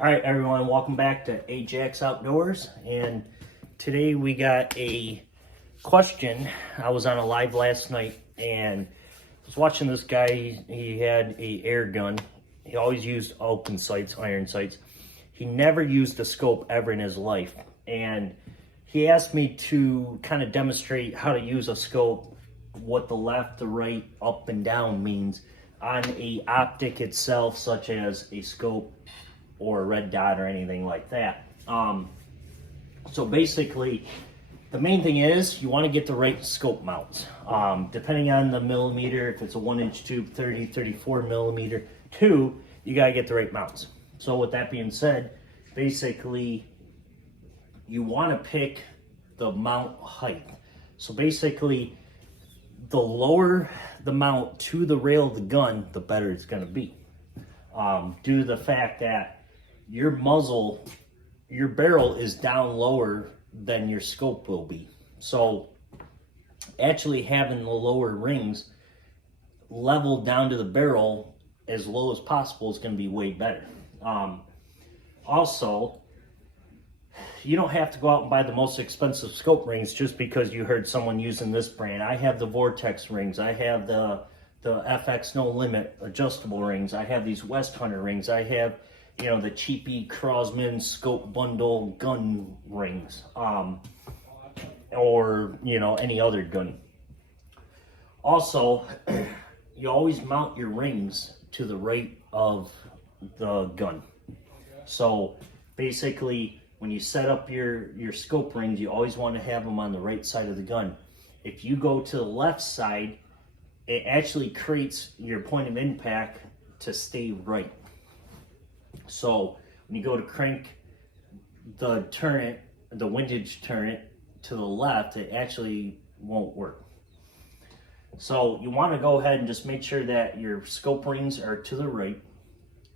All right, everyone, welcome back to AGEX'S Outdoors. And today we got a question. I was on a live last night and I was watching this guy. He had a air gun. He always used open sights, iron sights. He never used a scope ever in his life. And he asked me to kind of demonstrate how to use a scope, what the left, the right, up and down means on a optic itself, such as a scope or a red dot or anything like that. So basically, the main thing is you want to get the right scope mounts. Depending on the millimeter, if it's a 1-inch tube, 30, 34 millimeter tube, you got to get the right mounts. So with that being said, basically, you want to pick the mount height. So basically, the lower the mount to the rail of the gun, the better it's going to be. Due to the fact that your muzzle, your barrel is down lower than your scope will be. So actually having the lower rings leveled down to the barrel as low as possible is going to be way better. Also, you don't have to go out and buy the most expensive scope rings just because you heard someone using this brand. I have the Vortex rings. I have the FX No Limit adjustable rings. I have these West Hunter rings. I have, the cheapy Crosman scope bundle gun rings, or, any other gun. Also, you always mount your rings to the right of the gun. So basically, when you set up your scope rings, you always want to have them on the right side of the gun. If you go to the left side, it actually creates your point of impact to stay right. So when you go to crank the turret, the windage turret to the left, it actually won't work. So you want to go ahead and just make sure that your scope rings are to the right,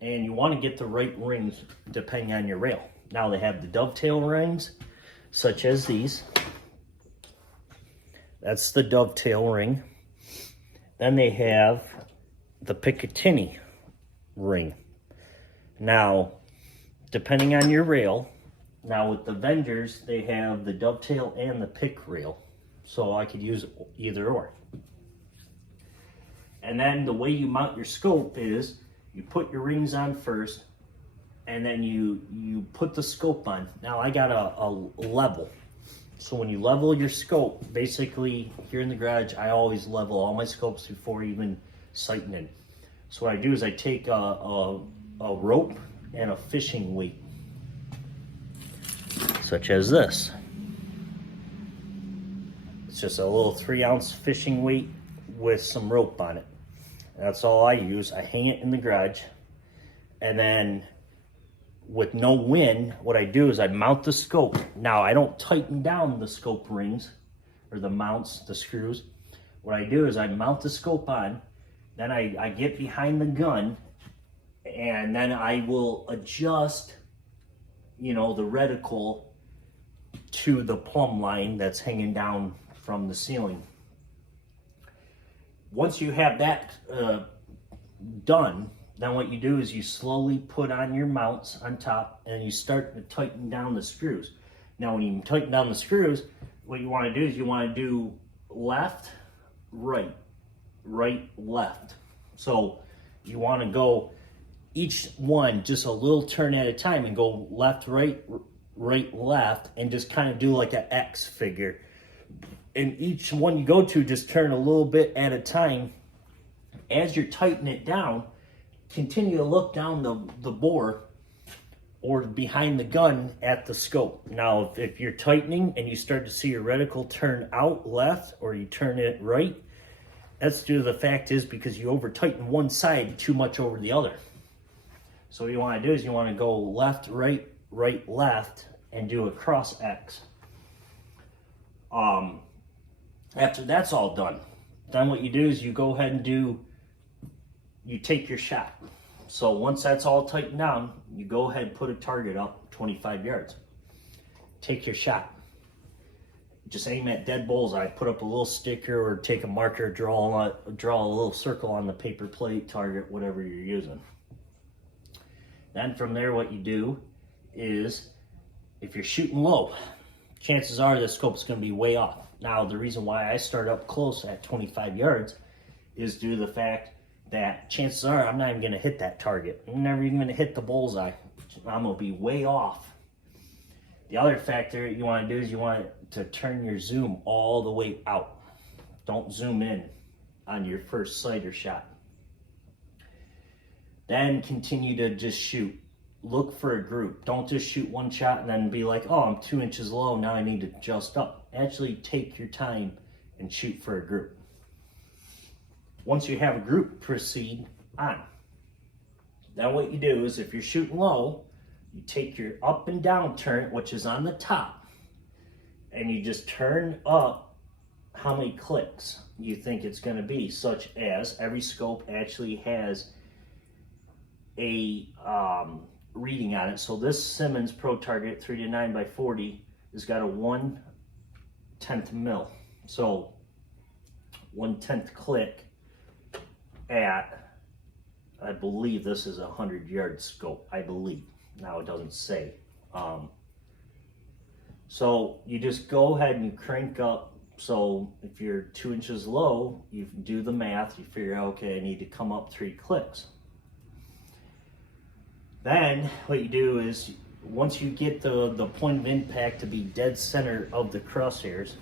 and you want to get the right rings depending on your rail. Now they have the dovetail rings, such as these. That's the dovetail ring. Then they have the Picatinny ring. Now, depending on your rail, now with the vendors, they have the dovetail and the pick rail. So I could use either or. And then the way you mount your scope is you put your rings on first, and then you put the scope on. Now I got a level. So when you level your scope, basically here in the garage, I always level all my scopes before even sighting in. So what I do is I take a rope and a fishing weight, such as this. It's just a little 3-ounce fishing weight with some rope on it. That's all I use. I hang it in the garage, and then with no wind, what I do is I mount the scope. Now, I don't tighten down the scope rings or the mounts, the screws. What I do is I mount the scope on, then I get behind the gun, and then I will adjust, the reticle to the plumb line that's hanging down from the ceiling. Once you have that done, then what you do is you slowly put on your mounts on top, and you start to tighten down the screws. Now, when you tighten down the screws, what you want to do is you want to do left, right, right, left. So you want to go each one just a little turn at a time and go left, right, right, left, and just kind of do like an X figure. And each one you go to, just turn a little bit at a time. As you're tightening it down, continue to look down the bore or behind the gun at the scope. Now, if you're tightening and you start to see your reticle turn out left or you turn it right, that's due to the fact is because you over tighten one side too much over the other. So what you want to do is you want to go left, right, right, left, and do a cross X. After that's all done, then what you do is you go ahead and you take your shot. So once that's all tightened down, you go ahead and put a target up 25 yards. Take your shot. Just aim at dead bullseye. Put up a little sticker or take a marker, draw a little circle on the paper plate, target, whatever you're using. Then from there, what you do is, if you're shooting low, chances are the scope's going to be way off. Now, the reason why I start up close at 25 yards is due to the fact that chances are I'm not even going to hit that target. I'm never even going to hit the bullseye. I'm going to be way off. The other factor you want to do is you want to turn your zoom all the way out. Don't zoom in on your first sight or shot. Then continue to just shoot. Look for a group. Don't just shoot one shot and then be like, oh, I'm 2 inches low, now I need to adjust up. Actually take your time and shoot for a group. Once you have a group, proceed on. Then what you do is, if you're shooting low, you take your up and down turret, which is on the top, and you just turn up how many clicks you think it's going to be, such as every scope actually has a reading on it. So this Simmons Pro Target 3-9x40 has got a 1/10 mil. So 1/10 click at, I believe this is a 100-yard scope, I believe. Now it doesn't say. So you just go ahead and you crank up. So if you're 2 inches low, you do the math, you figure out, okay, I need to come up 3 clicks. Then what you do is, once you get the point of impact to be dead center of the crosshairs,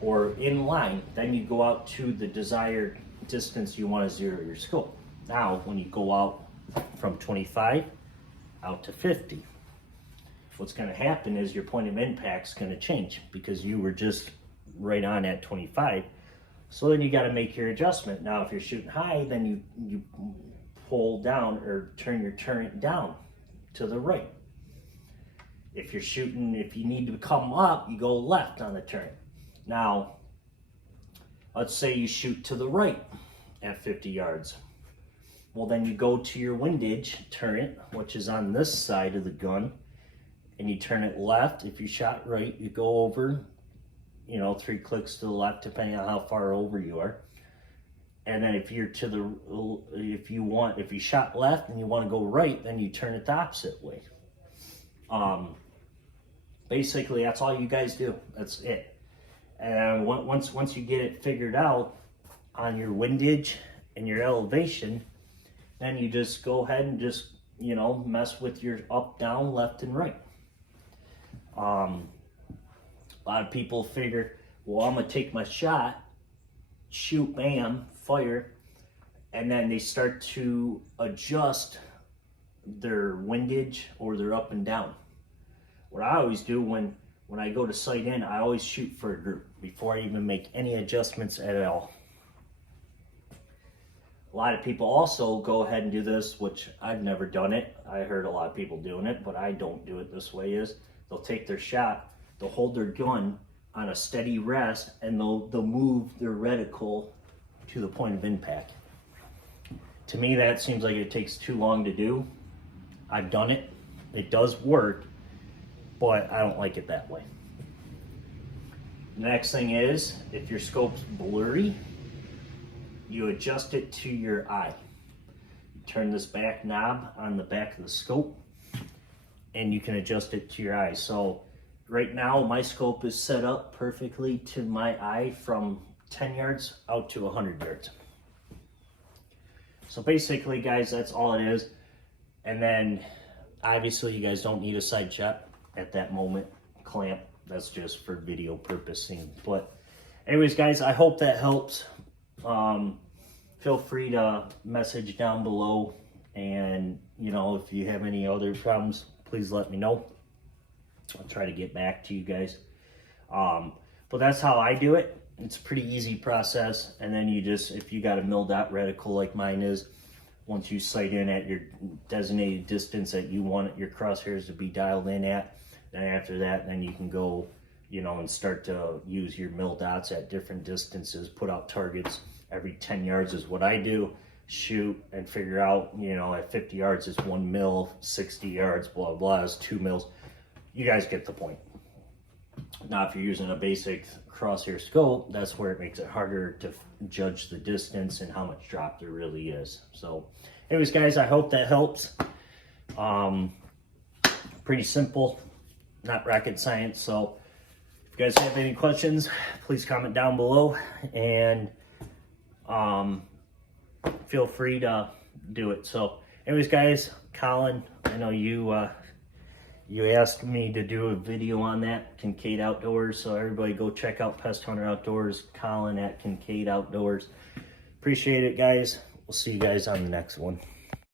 or in line, then you go out to the desired distance you want to zero your scope. Now, when you go out from 25 out to 50, what's going to happen is your point of impact is going to change, because you were just right on at 25. So then you got to make your adjustment. Now, if you're shooting high, then you pull down or turn your turret down to the right. If you're shooting, if you need to come up, you go left on the turret. Now, let's say you shoot to the right at 50 yards. Well, then you go to your windage turret, which is on this side of the gun, and you turn it left. If you shot right, you go over, 3 clicks to the left, depending on how far over you are. And then if you're if you shot left and you want to go right, then you turn it the opposite way. Basically, that's all you guys do. That's it. And once you get it figured out on your windage and your elevation, then you just go ahead and just, mess with your up, down, left, and right. A lot of people figure, well, I'm going to take my shot, shoot, bam, fire, and then they start to adjust their windage or their up and down. What I always do when I go to sight in, I always shoot for a group before I even make any adjustments at all. A lot of people also go ahead and do this, which I've never done it. I heard a lot of people doing it, but I don't do it this way. Is they'll take their shot, they'll hold their gun on a steady rest, and they'll move their reticle to the point of impact. To me, that seems like it takes too long to do. I've done it. It does work, but I don't like it that way. The next thing is, if your scope's blurry, you adjust it to your eye. You turn this back knob on the back of the scope, and you can adjust it to your eye. So right now, my scope is set up perfectly to my eye from 10 yards out to 100 yards. So basically, guys, that's all it is. And then, obviously, you guys don't need a side shot at that moment. Clamp, that's just for video purposing. But anyways, guys, I hope that helps. Feel free to message down below, and if you have any other problems, please let me know. I'll try to get back to you guys. But that's how I do it. It's a pretty easy process. And then you just, if you got a mil dot reticle like mine is, once you sight in at your designated distance that you want your crosshairs to be dialed in at, then after that, then you can go, and start to use your mil dots at different distances, put out targets. Every 10 yards is what I do. Shoot and figure out, at 50 yards is 1 mil, 60 yards, blah, blah, is 2 mils. You guys get the point. Now, if you're using a basic crosshair scope, that's where it makes it harder to judge the distance and how much drop there really is. So anyways, guys, I hope that helps. Pretty simple, not rocket science. So if you guys have any questions, please comment down below, and feel free to do it. So anyways, guys, Colin, I know you you asked me to do a video on that, Kincaid Outdoors. So everybody go check out Pest Hunter Outdoors, Colin at Kincaid Outdoors. Appreciate it, guys. We'll see you guys on the next one.